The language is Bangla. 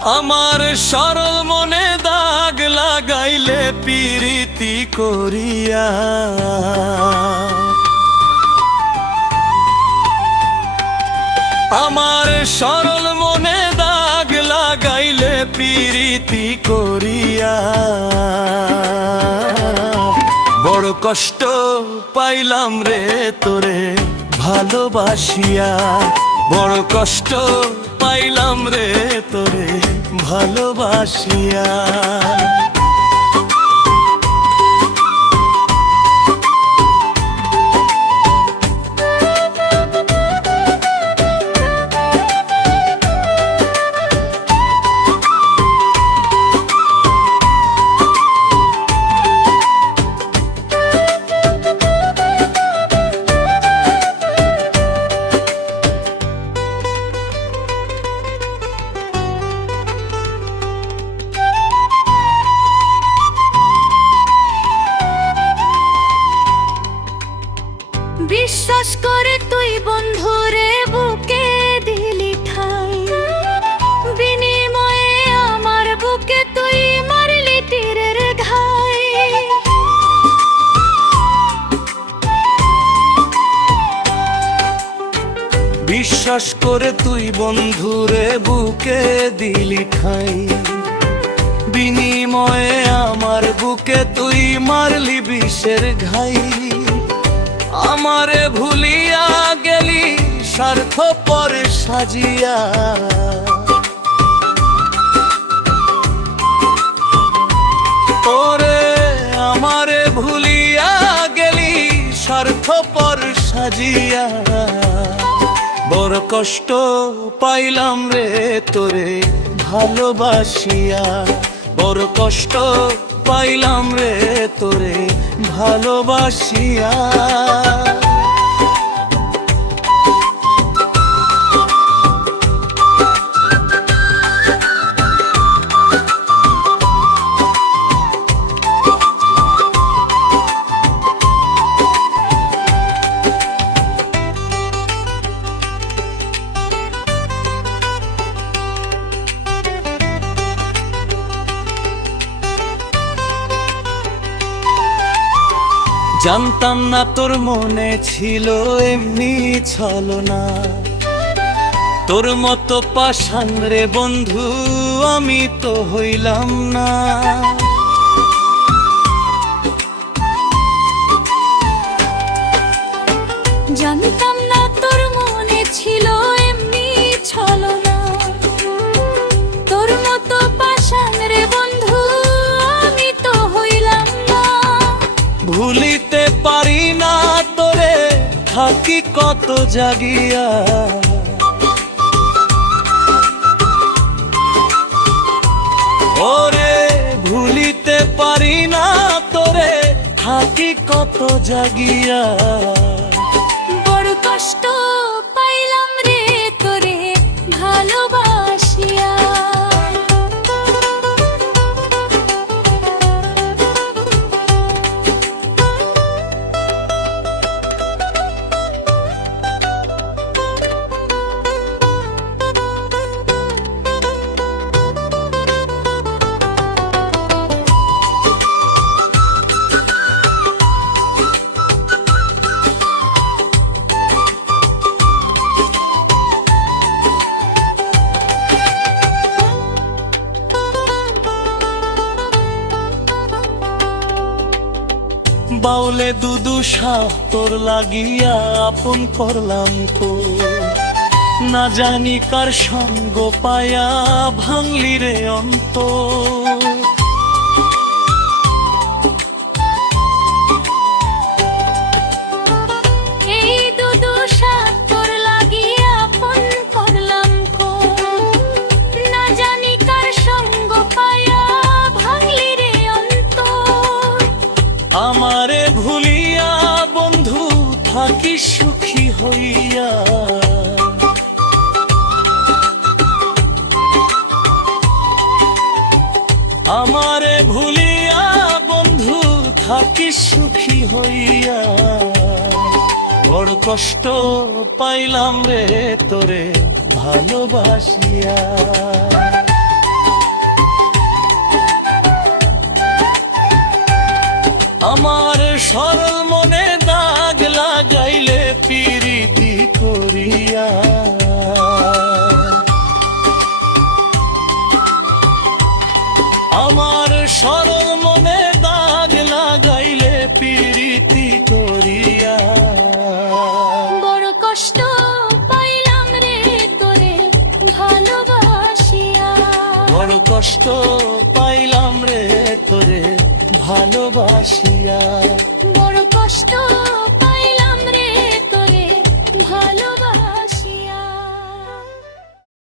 আমার সরল মনে দাগ লাগাইলে পিরিতি করিয়া, আমার সরল মনে দাগ লাগাইলে পিরিতি করিয়া। বড় কষ্ট পাইলাম রে তোরে ভালোবাসিয়া, বড় কষ্ট পাইলাম রে তোরে ভালোবাসিয়া। বিশ্বাস করে তুই বন্ধুরে বুকে দিলি ঠাই, বিনিময়ে আমার বুকে তুই মারলি তীরের ঘাই। বিশ্বাস করে তুই বন্ধুরে বুকে দিলি ঠাই, বিনিময়ে আমার বুকে তুই মারলি বিষের ঘাই। আমারে ভুলিয়া গেলি স্বার্থ পরে সাজিয়া, ওরে আমারে ভুলিয়া গেলি স্বার্থ পর সাজিয়া। বড় কষ্ট পাইলাম রে তোরে ভালোবাসিয়া, বড় কষ্ট পাইলাম রে তোরে ভালোবাসিয়া। জানতাম না তোর মনে ছিল এমনি ছলনা, তোর মতো পাষাণ রে বন্ধু আমি তো হইলাম না। জানতাম না তোর মনে ছিল এমনি ছলনা, তোর মতো পাষাণ রে বন্ধু আমি তো হইলাম না। ভুলিতে পারি না তোরে থাকি কত জাগিয়া, ওরে ভুলিতে পারি না তোরে থাকি কত জাগিয়া। বড় কষ্ট পাইলাম রে তোরে ভালোবাসিয়া। বাউলে দুদু শাহ তোর লাগিয়া আপন করলাম তো, না জানি কার সঙ্গ পায়া ভাঙলি রে অন্তর। এই দুদু শাহ তোর লাগিয়া আপন করলাম তো, না জানি কার সঙ্গ পায়া ভাঙলি রে অন্তর। আমারে ভুলিয়া বন্ধু থাকি সুখী হইয়া, আমারে ভুলিয়া বন্ধু থাকি সুখী হইয়া। বড় কষ্ট পাইলাম রে তোরে ভালোবাসিয়া। কষ্ট পাইলাম রে তোরে ভালোবাসিয়া।